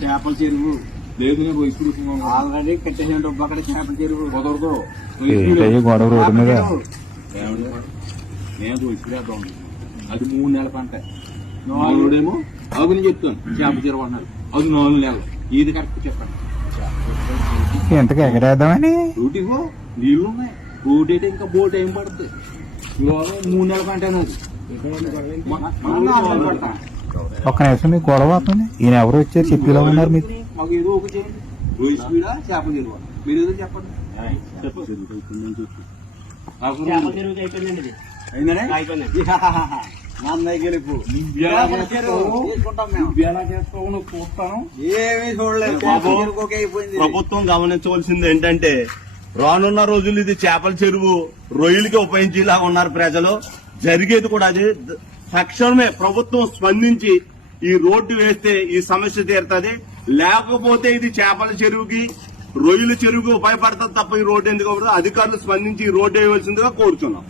చేపల చెరువు. లేదు నేను. ఆల్రెడీ కట్టేసిన డబ్బు అక్కడ చేపల చెరువు. కుదరదు. గొడవ రోడ్డు మీద? నేను వేద్దాం. అది మూడు నెలల పంట. నాలుగుడేమో అది నేను చెప్తాను. చేప చెరువు అన్నారు అది నాలుగు నెలలు. ఇది కరెక్ట్ చెప్పండి. ఎంతకు ఎగరేద్దామని? రూటిగో నీళ్ళు ఉన్నాయి. బోట్ అయితే ఇంకా బోట్ ఏం పడుతుంది? మూడు నెలల పంట అది ఒక్క నిమిషం మీకు గొడవ అవుతుంది. ఈయన ఎవరు వచ్చారు చెప్పిలో ఉన్నారు మీరు. మాకు ఒకే ప్రభుత్వం గమనించవలసింది ఏంటంటే రానున్న రోజులు ఇది చేపల చెరువు రొయ్యలకి ఉపయోగించేలా ఉన్నారు ప్రజలు. జరిగేది కూడా అది. తక్షణమే ప్రభుత్వం స్పందించి ఈ రోడ్డు వేస్తే ఈ సమస్య తీరుతుంది. లేకపోతే ఇది చేపల చెరువుకి రొయ్యల చెరువుకి ఉపయోగపడుతుంది తప్ప ఈ రోడ్డు ఎందుకు అధికారులు స్పందించి ఈ రోడ్డు వేయవలసిందిగా కోరుతున్నాం.